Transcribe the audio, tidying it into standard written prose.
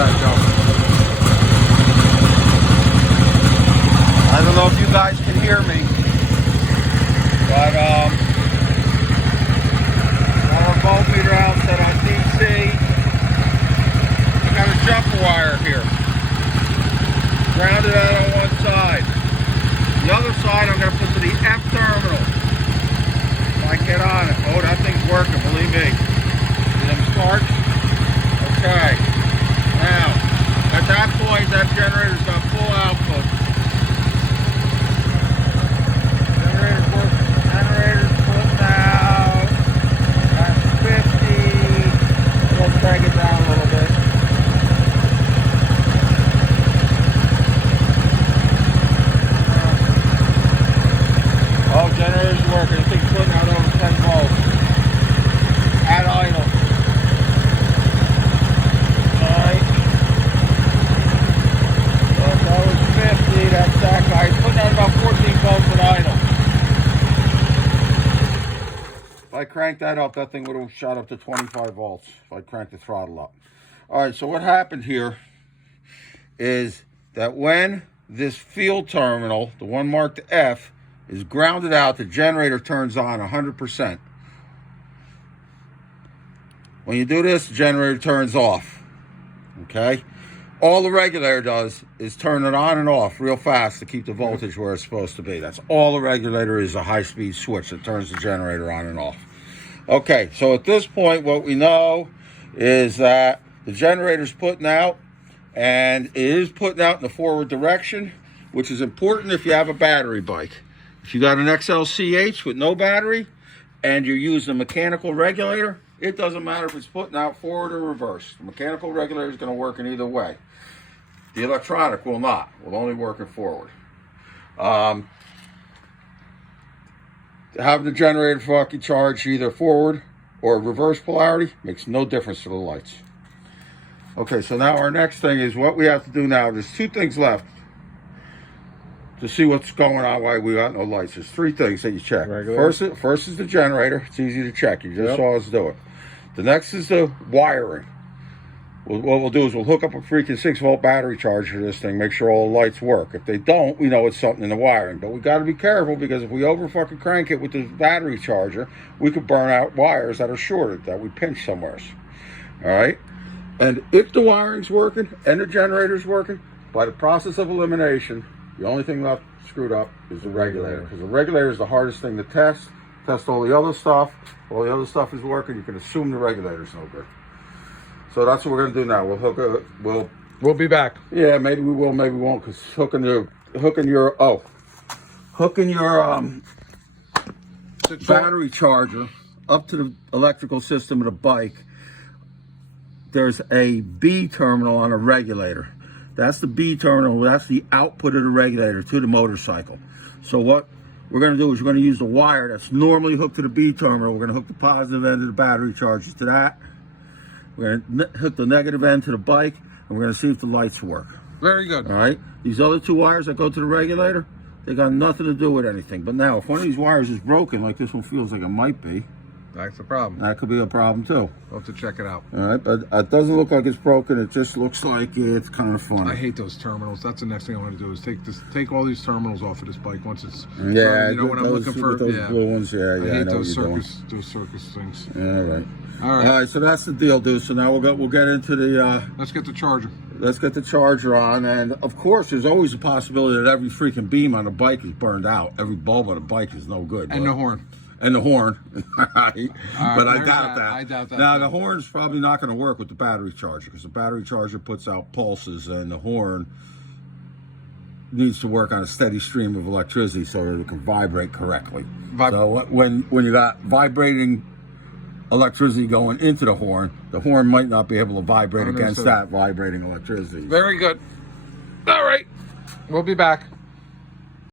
that, Joe? I don't know if you guys can hear me, but got our voltmeter out set on DC. I got a jumper wire here, grounded out on one side. The other side I'm going to put to the F terminal. If I get on it, oh, that thing's working, believe me. See them sparks? Okay. Now, at that point, that generator's got full output. Generator's working. Generator's putting out at 50. Let's drag it down a little bit. Oh, generator's working. This thing's putting out over 10 volts. At idle. Alright. So if that was 50, that's that guy. He's putting out about 14 volts at idle. If I cranked that up, that thing would have shot up to 25 volts if I cranked the throttle up. Alright, so what happened here is that when this field terminal, the one marked F, is grounded out, the generator turns on 100%. When you do this, the generator turns off. Okay? All the regulator does is turn it on and off real fast to keep the voltage where it's supposed to be. That's all the regulator is, a high-speed switch that turns the generator on and off. Okay, so at this point, what we know is that the generator's putting out, and it is putting out in the forward direction, which is important if you have a battery bike. If you got an XLCH with no battery and you're using a mechanical regulator, it doesn't matter if it's putting out forward or reverse. The mechanical regulator is going to work in either way. The electronic will not. Will only work in forward. Having the generator fucking charged either forward or reverse polarity makes no difference to the lights. Okay, so now our next thing is what we have to do now. There's two things left to see what's going on, why we got no lights. There's three things that you check. First is the generator. It's easy to check. You just saw us do it. The next is the wiring. What we'll do is we'll hook up a freaking 6-volt battery charger to this thing, make sure all the lights work. If they don't, we know it's something in the wiring. But we got to be careful, because if we over fucking crank it with the battery charger, we could burn out wires that are shorted, that we pinch somewhere. All right? And if the wiring's working and the generator's working, by the process of elimination, the only thing left screwed up is the regulator, because the regulator is the hardest thing to test. Test all the other stuff. All the other stuff is working. You can assume the regulator's no good. So that's what we're gonna do now. We'll hook a. We'll be back. Yeah, maybe we will, maybe we won't, because hooking your battery charger up to the electrical system of the bike. There's a B terminal on a regulator. That's the B terminal. That's the output of the regulator to the motorcycle. So what we're going to do is we're going to use the wire that's normally hooked to the B terminal. We're going to hook the positive end of the battery charger to that. We're going to hook the negative end to the bike, and we're going to see if the lights work. Very good. All right. These other two wires that go to the regulator, they got nothing to do with anything. But now, if one of these wires is broken, like this one feels like it might be, that's the problem. that could be a problem too. We'll have to check it out. All right, but it doesn't look like it's broken. It just looks like it's kind of funny. I hate those terminals. That's the next thing I want to do is take all these terminals off of this bike once it's yeah. you know, when I'm looking for those yeah. blue ones. Yeah, I hate those circus things. Yeah, right. All right. So that's the deal, dude. So now we'll get into the. Let's get the charger. Let's get the charger on, and of course, there's always a possibility that every freaking beam on the bike is burned out. Every bulb on the bike is no good. And the horn. And the horn. But I doubt that. I doubt that. Now, the horn's probably not going to work with the battery charger, because the battery charger puts out pulses, and the horn needs to work on a steady stream of electricity so that it can vibrate correctly. So when you got vibrating electricity going into the horn might not be able to vibrate against that vibrating electricity. Very good. All right. We'll be back.